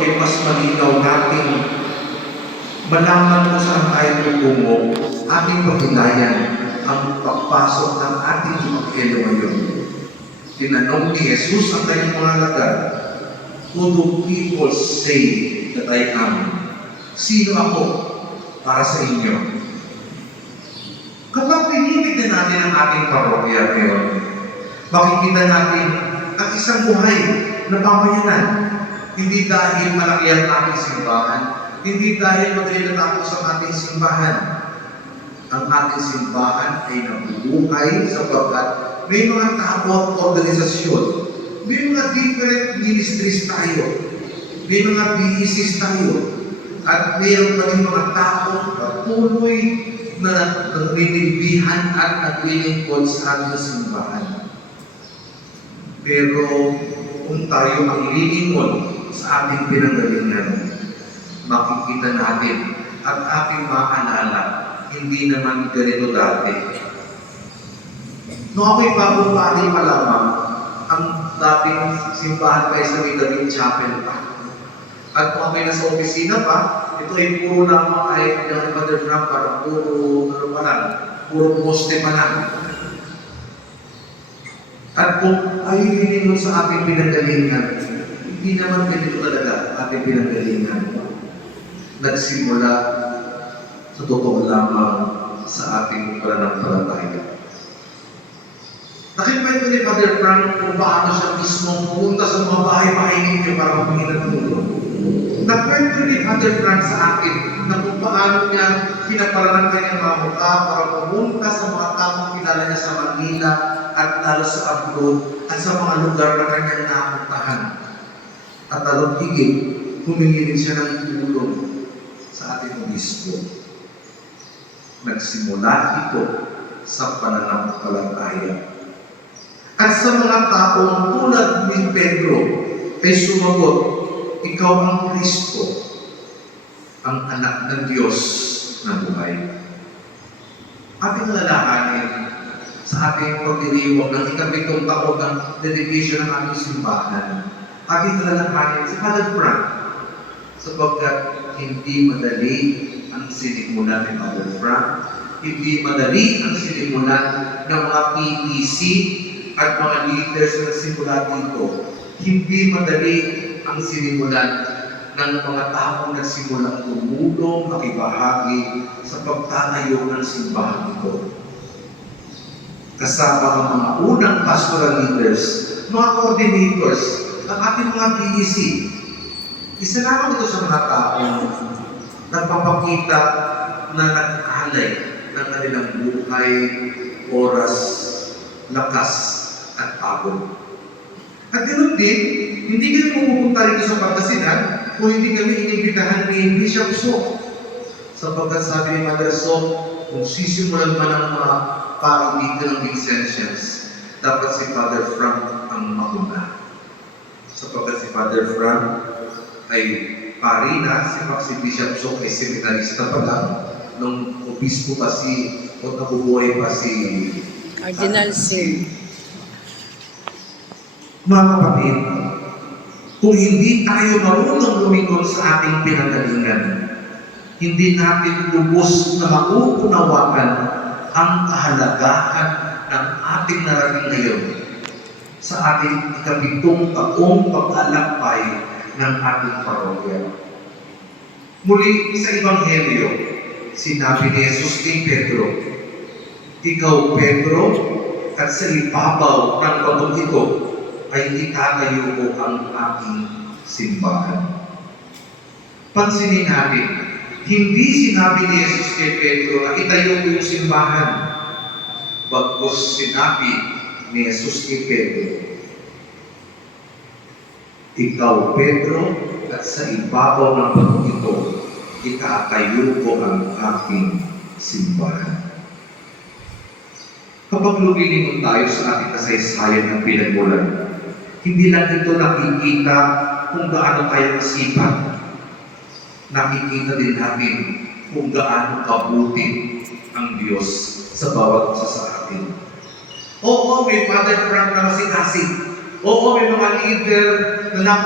ito ay mas malinaw natin malaman kung saan tayo tutungo, ating paghilayan ang pagpasok ng ating Ebanghelyo ngayon. Tinanong ni Jesus ang kanyang mga alagad, "Who do people say that I am?" Sino ako para sa inyo? Kapag tinitignan natin ang ating parokya ngayon, makikita natin ang isang buhay na pamayanan. Hindi dahil malaki ang ating simbahan, hindi dahil madali natapos ang ating simbahan. Ang ating simbahan ay nabubuhay sapagkat may mga tao at organisasyon, may mga different ministries tayo, may mga BECs tayo, at mayroon pa rin mga tao na patuloy na naglilingbihan at naglilingkod sa ating simbahan. Pero kung tayo ang lilingkod sa ating pinanggalingan, makikita natin at ating maalala, hindi naman ganito dati. Noong ako'y bagong pari pa lamang, ang dating simbahan ay sa David Chapel pa. At kung ako'y nasa opisina pa, ito ay puro lamang ay ng Father Frank, parang puro poste pa lang. At kung ay hilingon sa ating pinanggalingan, hindi naman ganito talaga ating pinanggalingan. Nagsimula sa totoo lamang sa ating pananampalataya. Nakikwento ni Father Frank kung paano siya mismo pumunta sa mga bahay-bahay ninyo para humingi ng tulong. Nakwento ni Father Frank sa akin na kung paano niya pinaparalan kanyang mga mukha para pumunta sa mga taong kilala niya sa Manila at lalo sa abroad at sa mga lugar na kanyang napuntahan. At lalong higit, humingi rin siya ng tulong sa ating obispo. Nagsimula ito sa pananampalataya. At sa mga taong tulad ni Pedro ay sumagot, "Ikaw ang Kristo, ang anak ng Diyos na buhay." Ating lalakanin sa ating pagdiriwang ng ikapitong taon ng dedication ng ating simbahan, ating lalakanin si Father Frank, sapagkat hindi madali ang sinimulan ni Father Frank, hindi madali ang sinimulan ng mga PTC at mga leaders na nagsimula dito. Hindi madali ang sinimulan ng mga taong nagsimulang tumulong, makibahagi sa pagtatayo ng simbahan ito. Kasama ang mga unang pastoral leaders, mga coordinators, ang ating mga PEC. Isa lamang ito sa mga taong nagpapakita na nag-alay ng kanilang buhay, oras, lakas, at pagod. At ganoon din, hindi kami pupunta rito sa Pangasinan kung hindi kami inibitahan ni Bishop Sok. Sapagkat sabi ni Mother Sok, kung sisimulan man ang mga pari dito ng Vincentians, dapat si Father Frank ang mauna. Sapagkat si Father Frank ay pari na, si Bishop Sok ay seminarista pa lang, nung obispo pa o nabubuhay pa si Cardinal Sin. Mga kapatid, kung hindi tayo marunong lumikod sa ating pinanggalingan, hindi natin lubos na mauunawakan ang kahalagahan ng ating narating ngayon sa ating ikapitong taong pag-alakbay ng ating parokya. Muli sa Ebanghelyo, sinabi ni Jesus kay Pedro, "Ikaw, Pedro, at sa ibabaw ng batong ito ay itatayo ko ang aking simbahan." Pansinin natin, hindi sinabi ni Jesus kay Pedro na itayo ko yung simbahan. Bagkus sinabi ni Jesus kay Pedro, "Ikaw, Pedro, at sa ibabaw ng batong ito, itatayo ko ang aking simbahan." Kapag lumilingon tayo sa ating kasaysayan ng pinagmulan, hindi lang ito nakikita kung gaano tayo kasipag. Nakikita din natin kung gaano kabuti ang Diyos sa bawat isa sa atin. Oo, may Father Frank na masinasig. Oo, may mga leader na